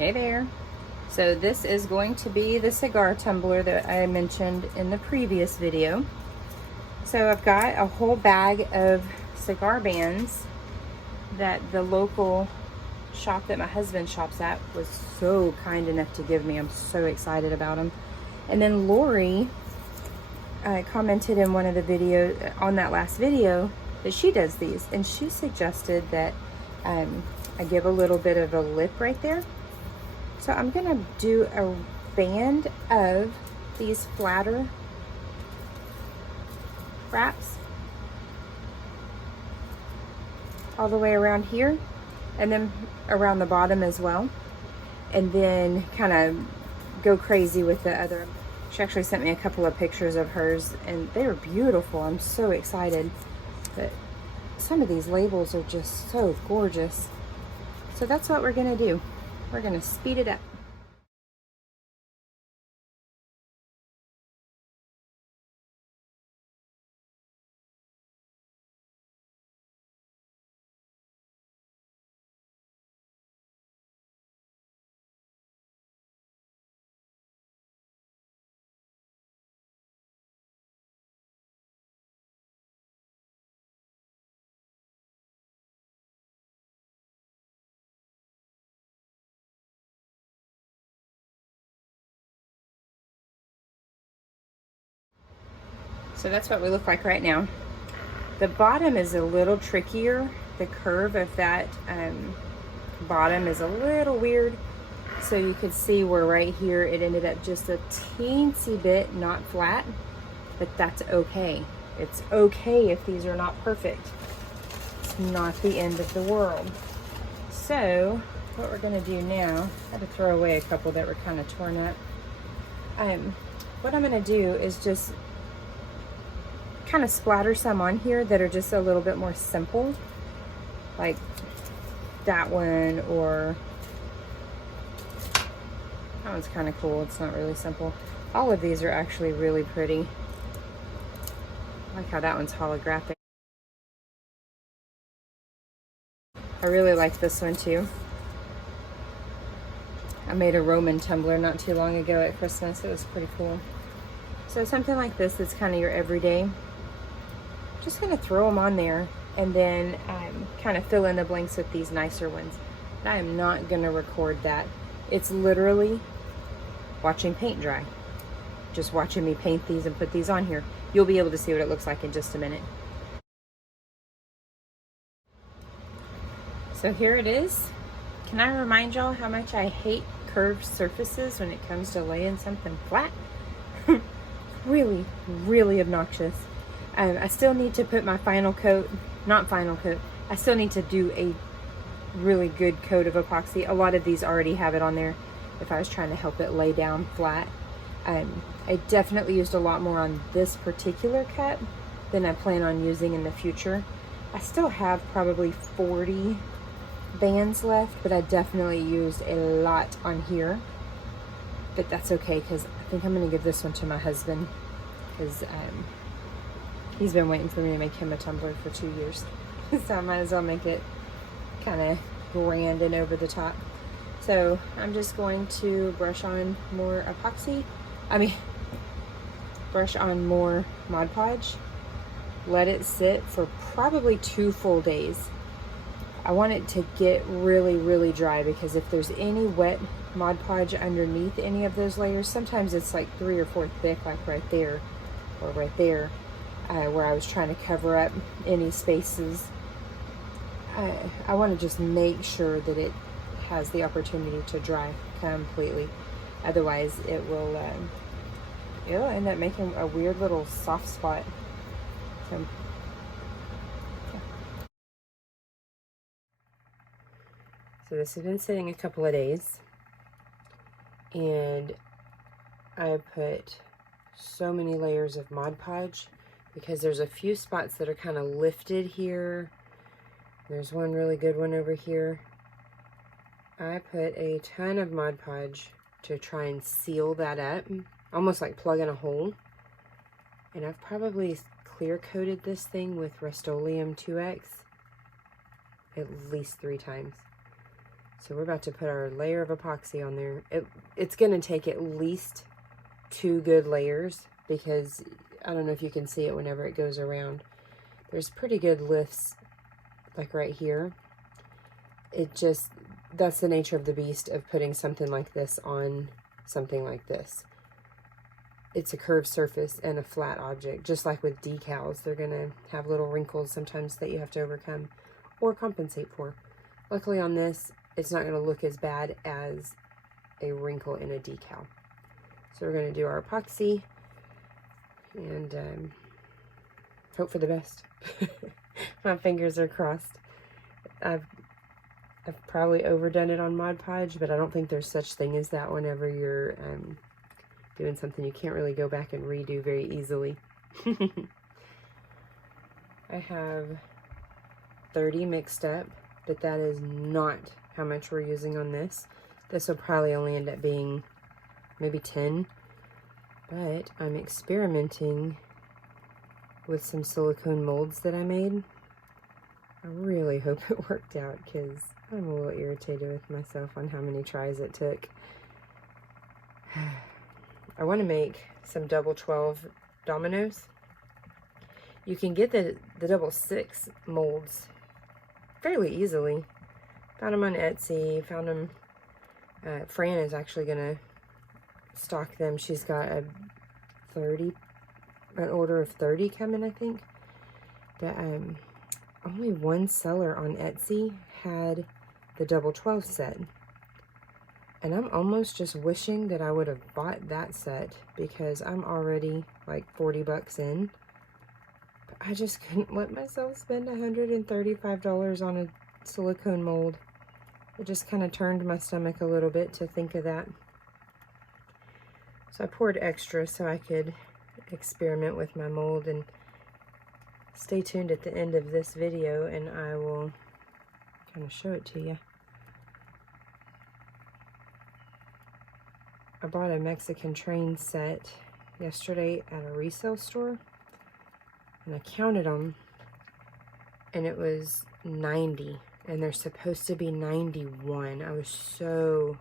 Hey there. So this is going to be the cigar tumbler that I mentioned in the previous video. So I've got a whole bag of cigar bands that the local shop that my husband shops at was so kind enough to give me. I'm so excited about them. And then Lori commented in one of the videos, on that last video, that she does these, and she suggested that I give a little bit of a lip right there. So I'm gonna do a band of these flatter wraps all the way around here and then around the bottom as well, and then kind of go crazy with the other. She actually sent me a couple of pictures of hers and they were beautiful. I'm so excited. But some of these labels are just so gorgeous. So that's what we're gonna do. We're gonna speed it up. So that's what we look like right now. The bottom is a little trickier. The curve of that bottom is a little weird. So you could see where right here it ended up just a teensy bit not flat, but that's okay. It's okay if these are not perfect. It's not the end of the world. So what we're gonna do now, I had to throw away a couple that were kind of torn up. What I'm gonna do is just kind of splatter some on here that are just a little bit more simple, like that one, or that one's kind of cool. It's not really simple. All of these are actually really pretty. I like how that one's holographic. I really like this one too. I made a Roman tumbler not too long ago at Christmas. It was pretty cool. So something like this that's kind of your everyday. Just gonna throw them on there and then kind of fill in the blanks with these nicer ones. But I am not gonna record that. It's literally watching paint dry. Just watching me paint these and put these on here. You'll be able to see what it looks like in just a minute. So here it is. Can I remind y'all how much I hate curved surfaces when it comes to laying something flat? Really, really obnoxious. I still need to put my final coat, not final coat, I still need to do a really good coat of epoxy. A lot of these already have it on there if I was trying to help it lay down flat. I definitely used a lot more on this particular cut than I plan on using in the future. I still have probably 40 bands left, but I definitely used a lot on here. But that's okay, because I think I'm going to give this one to my husband, because he's been waiting for me to make him a tumbler for 2 years. So I might as well make it kind of grand and over the top. So I'm just going to brush on more epoxy. Brush on more Mod Podge. Let it sit for probably 2 full days. I want it to get really, really dry, because if there's any wet Mod Podge underneath any of those layers, sometimes it's like 3 or 4 thick, like right there or right there, where I was trying to cover up any spaces. I want to just make sure that it has the opportunity to dry completely. Otherwise it will it'll end up making a weird little soft spot. So, yeah. So this has been sitting a couple of days, and I put so many layers of Mod Podge, because there's a few spots that are kind of lifted here. There's one really good one over here. I put a ton of Mod Podge to try and seal that up, almost like plugging a hole. And I've probably clear coated this thing with Rustoleum 2X at least 3 times. So we're about to put our layer of epoxy on there. It's going to take at least 2 good layers because I don't know if you can see it whenever it goes around. There's pretty good lifts like right here. That's the nature of the beast of putting something like this on something like this. It's a curved surface and a flat object, just like with decals. They're going to have little wrinkles sometimes that you have to overcome or compensate for. Luckily on this, it's not going to look as bad as a wrinkle in a decal. So we're going to do our epoxy and hope for the best. My fingers are crossed. I've probably overdone it on Mod Podge, but I don't think there's such thing as that whenever you're doing something you can't really go back and redo very easily. I have 30 mixed up, but that is not how much we're using on this. This will probably only end up being maybe 10, but I'm experimenting with some silicone molds that I made. I really hope it worked out because I'm a little irritated with myself on how many tries it took. I want to make some double 12 dominoes. You can get the double 6 molds fairly easily. Found them on Etsy, found them, Fran is actually going to stock them. She's got an order of 30 coming, I think. But only one seller on Etsy had the double 12 set. And I'm almost just wishing that I would have bought that set because I'm already like 40 bucks in. But I just couldn't let myself spend $135 on a silicone mold. It just kind of turned my stomach a little bit to think of that. So I poured extra so I could experiment with my mold, and stay tuned at the end of this video and I will kind of show it to you. I bought a Mexican train set yesterday at a resale store, and I counted them, and it was 90, and they're supposed to be 91. I was so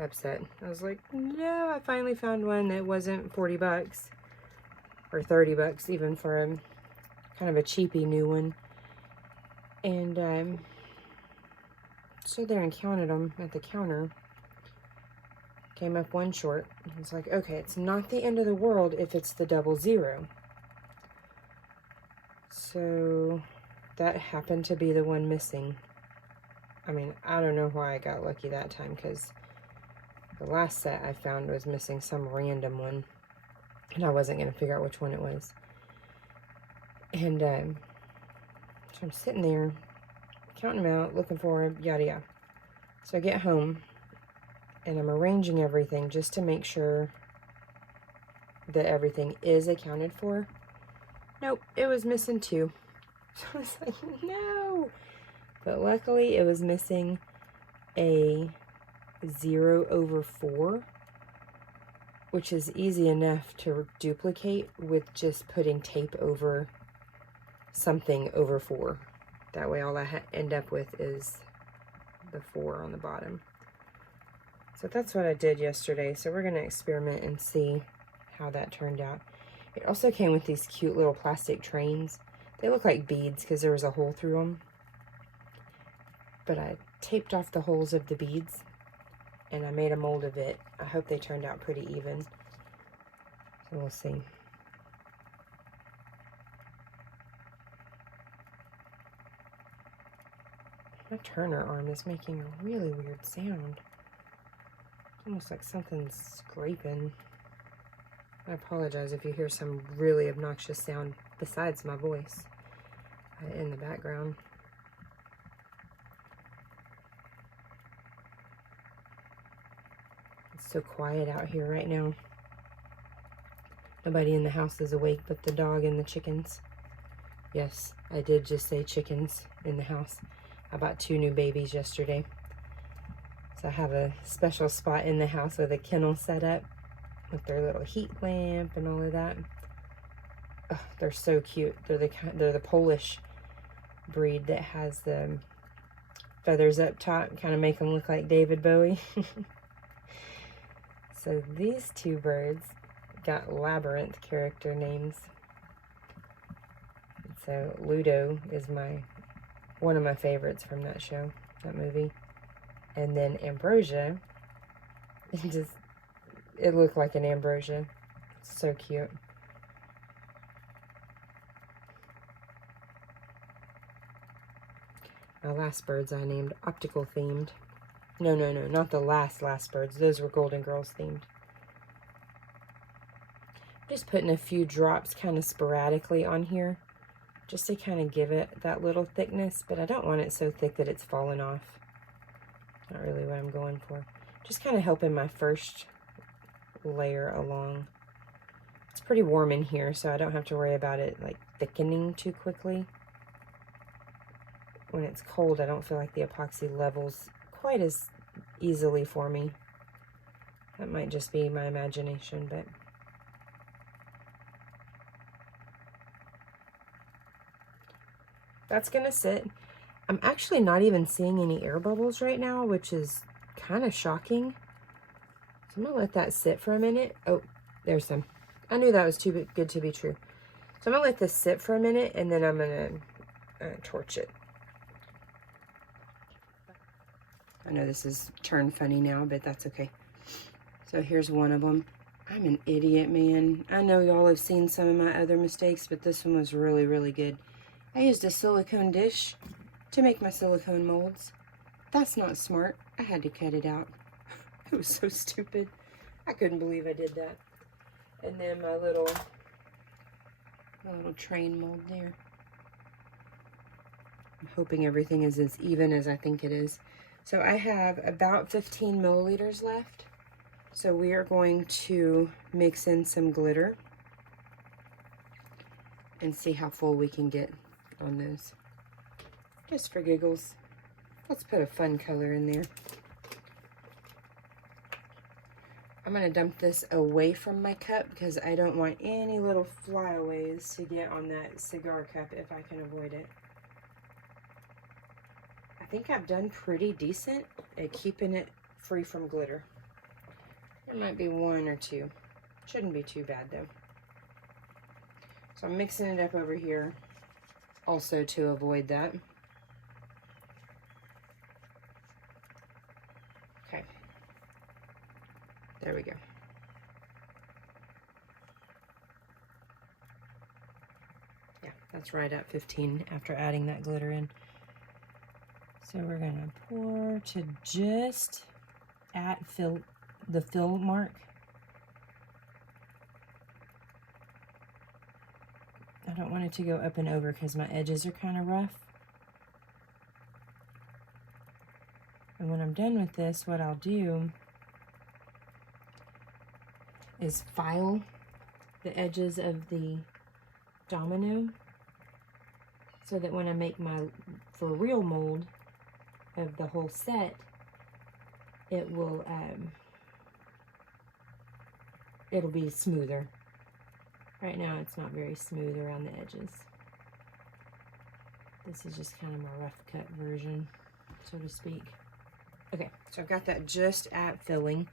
upset. I was like, no, I finally found one that wasn't 40 bucks or 30 bucks even for a kind of a cheapy new one. And stood there and counted them at the counter. Came up one short. I was like, okay, it's not the end of the world if it's the 00. So that happened to be the one missing. I mean, I don't know why I got lucky that time, because the last set I found was missing some random one, and I wasn't going to figure out which one it was. And so I'm sitting there, counting them out, looking for them, yada yada. So I get home, and I'm arranging everything just to make sure that everything is accounted for. Nope, it was missing 2. So I was like, no. But luckily it was missing a 0/4, which is easy enough to duplicate with just putting tape over something over 4. That way all I end up with is the 4 on the bottom. So that's what I did yesterday. So we're going to experiment and see how that turned out. It also came with these cute little plastic trains. They look like beads because there was a hole through them. But I taped off the holes of the beads and I made a mold of it. I hope they turned out pretty even. So we'll see. My turner arm is making a really weird sound. It's almost like something's scraping. I apologize if you hear some really obnoxious sound besides my voice in the background. It's so quiet out here right now. Nobody in the house is awake but the dog and the chickens. Yes, I did just say chickens in the house. I bought 2 new babies yesterday. So I have a special spot in the house with a kennel set up with their little heat lamp and all of that. Oh, they're so cute. They're the Polish breed that has the feathers up top, kind of make them look like David Bowie. So these two birds got labyrinth character names. So Ludo is one of my favorites from that show, that movie. And then Ambrosia, it looked like an ambrosia. So cute. My last birds I named optical themed. No, not the last birds. Those were Golden Girls themed. Just putting a few drops kind of sporadically on here, just to kind of give it that little thickness, but I don't want it so thick that it's falling off. Not really what I'm going for. Just kind of helping my first layer along. It's pretty warm in here, so I don't have to worry about it like thickening too quickly. When it's cold, I don't feel like the epoxy levels quite as easily for me. That might just be my imagination, but that's gonna sit. I'm actually not even seeing any air bubbles right now, which is kind of shocking. So I'm gonna let that sit for a minute. Oh, there's some. I knew that was too good to be true. So I'm gonna let this sit for a minute, and then I'm gonna torch it. I know this is turned funny now, but that's okay. So here's one of them. I'm an idiot, man. I know y'all have seen some of my other mistakes, but this one was really, really good. I used a silicone dish to make my silicone molds. That's not smart. I had to cut it out. It was so stupid. I couldn't believe I did that. And then my little train mold there. I'm hoping everything is as even as I think it is. So I have about 15 milliliters left. So we are going to mix in some glitter and see how full we can get on those. Just for giggles. Let's put a fun color in there. I'm going to dump this away from my cup because I don't want any little flyaways to get on that cigar cup if I can avoid it. I think I've done pretty decent at keeping it free from glitter. There might be one or two. Shouldn't be too bad though. So I'm mixing it up over here also to avoid that. Okay. There we go. Yeah, that's right at 15 after adding that glitter in. So we're gonna pour to just at the fill mark. I don't want it to go up and over because my edges are kind of rough. And when I'm done with this, what I'll do is file the edges of the domino so that when I make my for real mold of the whole set, it will it'll be smoother. Right now it's not very smooth around the edges. This is just kind of my rough cut version, so to speak. Okay, so I've got that just at filling.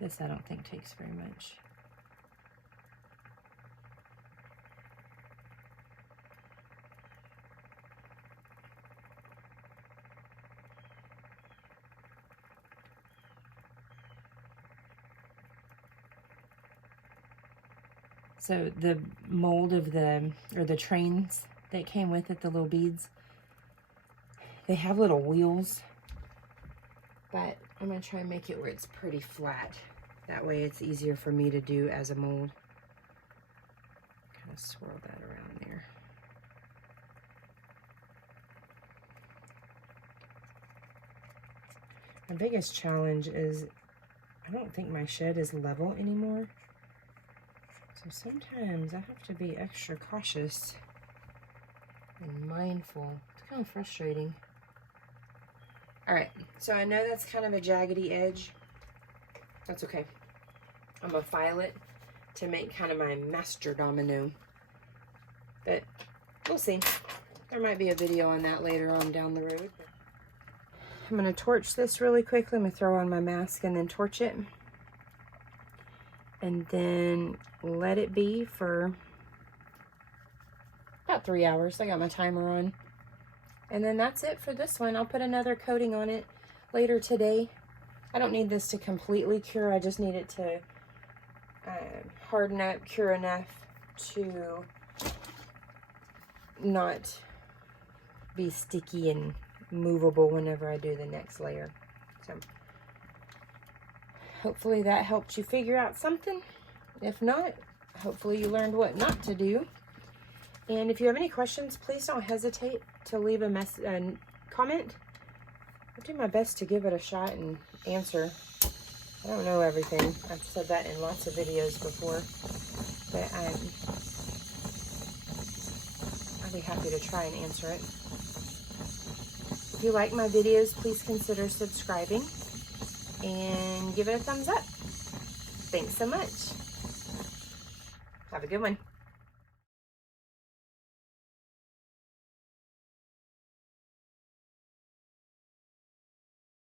This I don't think takes very much. So the mold of the trains that came with it, the little beads, they have little wheels, but I'm gonna try and make it where it's pretty flat. That way it's easier for me to do as a mold. Kind of swirl that around there. My biggest challenge is I don't think my shed is level anymore. So sometimes I have to be extra cautious and mindful. It's kind of frustrating. All right, so I know that's kind of a jaggedy edge. That's okay. I'm gonna file it to make kind of my master domino. But we'll see. There might be a video on that later on down the road. I'm going to torch this really quickly. I'm going to throw on my mask and then torch it. And then let it be for about 3 hours. I got my timer on. And then that's it for this one. I'll put another coating on it later today. I don't need this to completely cure. I just need it to harden up, cure enough to not be sticky and movable whenever I do the next layer. So hopefully that helped you figure out something. If not, hopefully you learned what not to do. And if you have any questions, please don't hesitate to leave a comment. I'll do my best to give it a shot and answer. I don't know everything. I've said that in lots of videos before, but I'll be happy to try and answer it. If you like my videos, please consider subscribing and give it a thumbs up. Thanks so much. Have a good one.